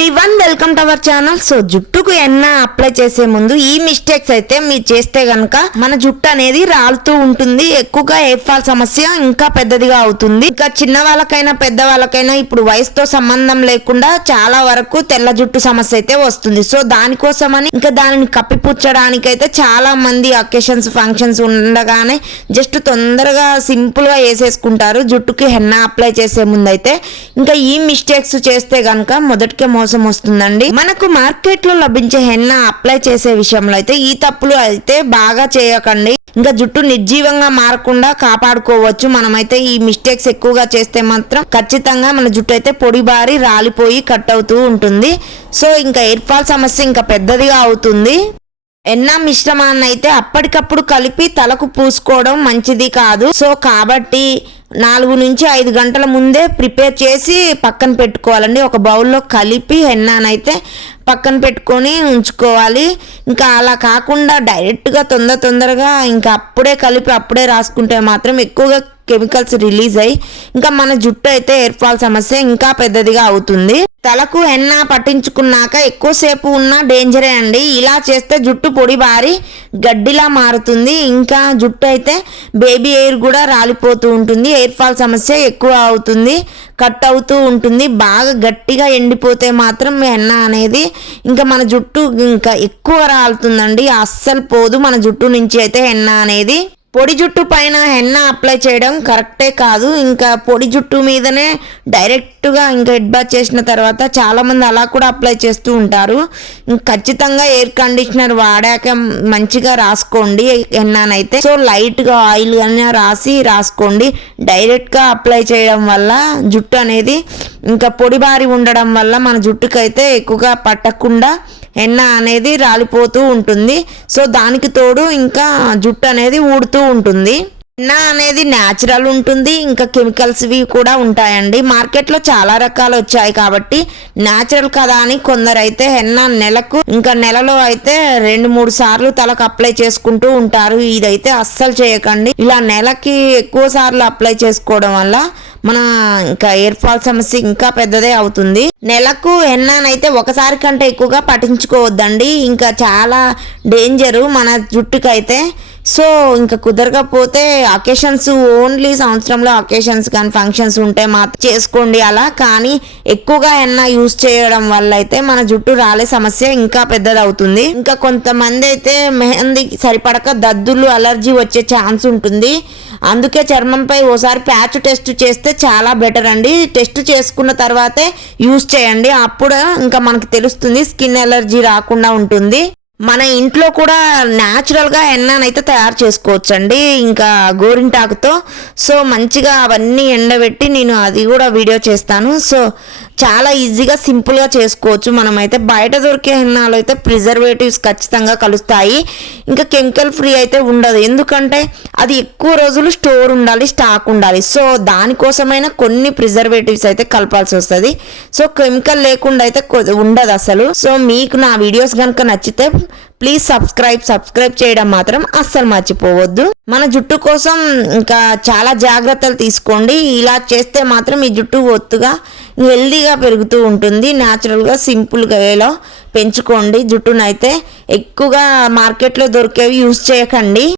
Everyone welcome to our channel. So జుట్టుకు ఎన్న apply చేసే ముందు ఈ మిస్టేక్స్ అయితే మీరు చేస్తే గనక మన జుట్టు అనేది రాలుతూ ఉంటుంది. ఎక్కువగా హెయిర్ ఫాల్ సమస్య ఇంకా పెద్దదిగా అవుతుంది. ఇంకా చిన్న వాళ్ళకైనా పెద్ద వాళ్ళకైనా ఇప్పుడు వయసుతో సంబంధం లేకుండా చాలా వరకు తెల్ల జుట్టు సమస్య అయితే వస్తుంది. సో దానికోసమని ఇంకా దానిని కప్పిపుచ్చడానికి అయితే చాలా మంది అకేషన్స్ ఫంక్షన్స్ ఉండగానే జస్ట్ తొందరగా సింపుల్ గా వేసేసుకుంటారు జుట్టుకి హెన్న అప్లై చేసే ముందు. అయితే ఇంకా ఈ మిస్టేక్స్ చేస్తే గనక మొదటికే మోసం వస్తుందండి. మనకు మార్కెట్ లో లభించే హెన్న అప్లై చేసే విషయంలో అయితే ఈ తప్పులు అయితే బాగా చేయకండి. ఇంకా జుట్టు నిర్జీవంగా మారకుండా కాపాడుకోవచ్చు. మనమైతే ఈ మిస్టేక్స్ ఎక్కువగా చేస్తే మాత్రం ఖచ్చితంగా మన జుట్టు అయితే పొడిబారి రాలిపోయి కట్ అవుతూ ఉంటుంది. సో ఇంకా హెయిర్ ఫాల్ సమస్య ఇంకా పెద్దదిగా అవుతుంది. ఎన్న మిశ్రమాన్ని అయితే అప్పటికప్పుడు కలిపి తలకు పూసుకోవడం మంచిది కాదు. సో కాబట్టి 4 నుంచి 5 గంటల ముందే ప్రిపేర్ చేసి పక్కన పెట్టుకోవాలండి. ఒక బౌల్లో కలిపి హెన్నానైతే పక్కన పెట్టుకొని ఉంచుకోవాలి. ఇంకా అలా కాకుండా డైరెక్ట్గా తొందరగా ఇంకా అప్పుడే కలిపి అప్పుడే రాసుకుంటే మాత్రం ఎక్కువగా కెమికల్స్ రిలీజ్ అయ్యి ఇంకా మన జుట్టు అయితే హెయిర్ ఫాల్ సమస్య ఇంకా పెద్దదిగా అవుతుంది. తలకు హెన్న పట్టించుకున్నాక ఎక్కువసేపు ఉన్న డేంజరే అండి. ఇలా చేస్తే జుట్టు పొడి బారి గడ్డిలా మారుతుంది. ఇంకా జుట్టు అయితే బేబీ హెయిర్ కూడా రాలిపోతూ ఉంటుంది. హెయిర్ ఫాల్ సమస్య ఎక్కువ అవుతుంది, కట్ అవుతూ ఉంటుంది. బాగా గట్టిగా ఎండిపోతే మాత్రం హెన్న అనేది ఇంకా మన జుట్టు ఇంకా ఎక్కువ రాలుతుందండి. అస్సలు పోదు మన జుట్టు నుంచి అయితే హెన్న అనేది. పొడి జుట్టు పైన హెన్న అప్లై చేయడం కరెక్టే కాదు. ఇంకా పొడి జుట్టు మీదనే డైరెక్ట్గా ఇంకా హెడ్ బాత్ చేసిన తర్వాత చాలామంది అలా కూడా అప్లై చేస్తూ ఉంటారు. ఖచ్చితంగా ఎయిర్ కండిషనర్ వాడాక మంచిగా రాసుకోండి హెన్నానైతే. సో లైట్గా ఆయిల్ కానీ రాసుకోండి. డైరెక్ట్గా అప్లై చేయడం వల్ల జుట్టు అనేది ఇంకా పొడిబారి ఉండడం వల్ల మన జుట్టుకైతే ఎక్కువగా పట్టకుండా హెన్న అనేది రాలిపోతూ ఉంటుంది. సో దానికి తోడు ఇంకా జుట్టు అనేది ఊడుతూ ఉంటుంది. హెన్న అనేది న్యాచురల్ ఉంటుంది, ఇంకా కెమికల్స్వి కూడా ఉంటాయండి. మార్కెట్లో చాలా రకాలు వచ్చాయి కాబట్టి న్యాచురల్ కదా అని కొందరైతే హెన్న నెలలో అయితే 2-3 సార్లు తలకు అప్లై చేసుకుంటూ ఉంటారు. ఇదైతే అస్సలు చేయకండి. ఇలా నెలకి ఎక్కువ సార్లు అప్లై చేసుకోవడం వల్ల మన ఇంకా హెయిర్ ఫాల్ సమస్య ఇంకా పెద్దదే అవుతుంది. నెలకు హెన్నానైతే ఒకసారి కంటే ఎక్కువగా పట్టించుకోవద్దండి. ఇంకా చాలా డేంజరు మన జుట్టుకైతే. సో ఇంకా కుదరకపోతే అకేషన్స్ ఓన్లీ సంవత్సరంలో అకేషన్స్ కానీ ఫంక్షన్స్ ఉంటే మాత్రం చేసుకోండి అలా. కానీ ఎక్కువగా హెన్నా యూజ్ చేయడం వల్ల అయితే మన జుట్టు రాలే సమస్య ఇంకా పెద్దదవుతుంది. ఇంకా కొంతమంది అయితే మెహందీ సరిపడక దద్దులు అలర్జీ వచ్చే ఛాన్స్ ఉంటుంది. అందుకే చర్మంపై ఓసారి ప్యాచ్ టెస్ట్ చేస్తే చాలా బెటర్ అండి. టెస్ట్ చేసుకున్న తర్వాతే యూజ్ చేయండి. అప్పుడు ఇంకా మనకి తెలుస్తుంది, స్కిన్ ఎలర్జీ రాకుండా ఉంటుంది. మన ఇంట్లో కూడా న్యాచురల్గా హెన్నానైతే తయారు చేసుకోవచ్చు అండి, ఇంకా గోరింటాకుతో. సో మంచిగా అవన్నీ ఎండబెట్టి నేను అది కూడా వీడియో చేస్తాను. సో చాలా ఈజీగా సింపుల్గా చేసుకోవచ్చు. మనమైతే బయట దొరికే హెన్నాలు అయితే ప్రిజర్వేటివ్స్ ఖచ్చితంగా కలుస్తాయి. ఇంకా కెమికల్ ఫ్రీ అయితే ఉండదు, ఎందుకంటే అది ఎక్కువ రోజులు స్టాక్ ఉండాలి. సో దానికోసమైనా కొన్ని ప్రిజర్వేటివ్స్ అయితే కలపాల్సి వస్తుంది. సో కెమికల్ లేకుండా అయితే ఉండదు అసలు. సో మీకు నా వీడియోస్ కనుక నచ్చితే ప్లీజ్ సబ్స్క్రైబ్ చేయడం మాత్రం అస్సలు మర్చిపోవద్దు. మన జుట్టు కోసం ఇంకా చాలా జాగ్రత్తలు తీసుకోండి. ఇలా చేస్తే మాత్రం మీ జుట్టు ఒత్తుగా హెల్దీగా పెరుగుతూ ఉంటుంది. న్యాచురల్గా సింపుల్గా వేలో పెంచుకోండి జుట్టునైతే. ఎక్కువగా మార్కెట్లో దొరికేవి యూజ్ చేయకండి.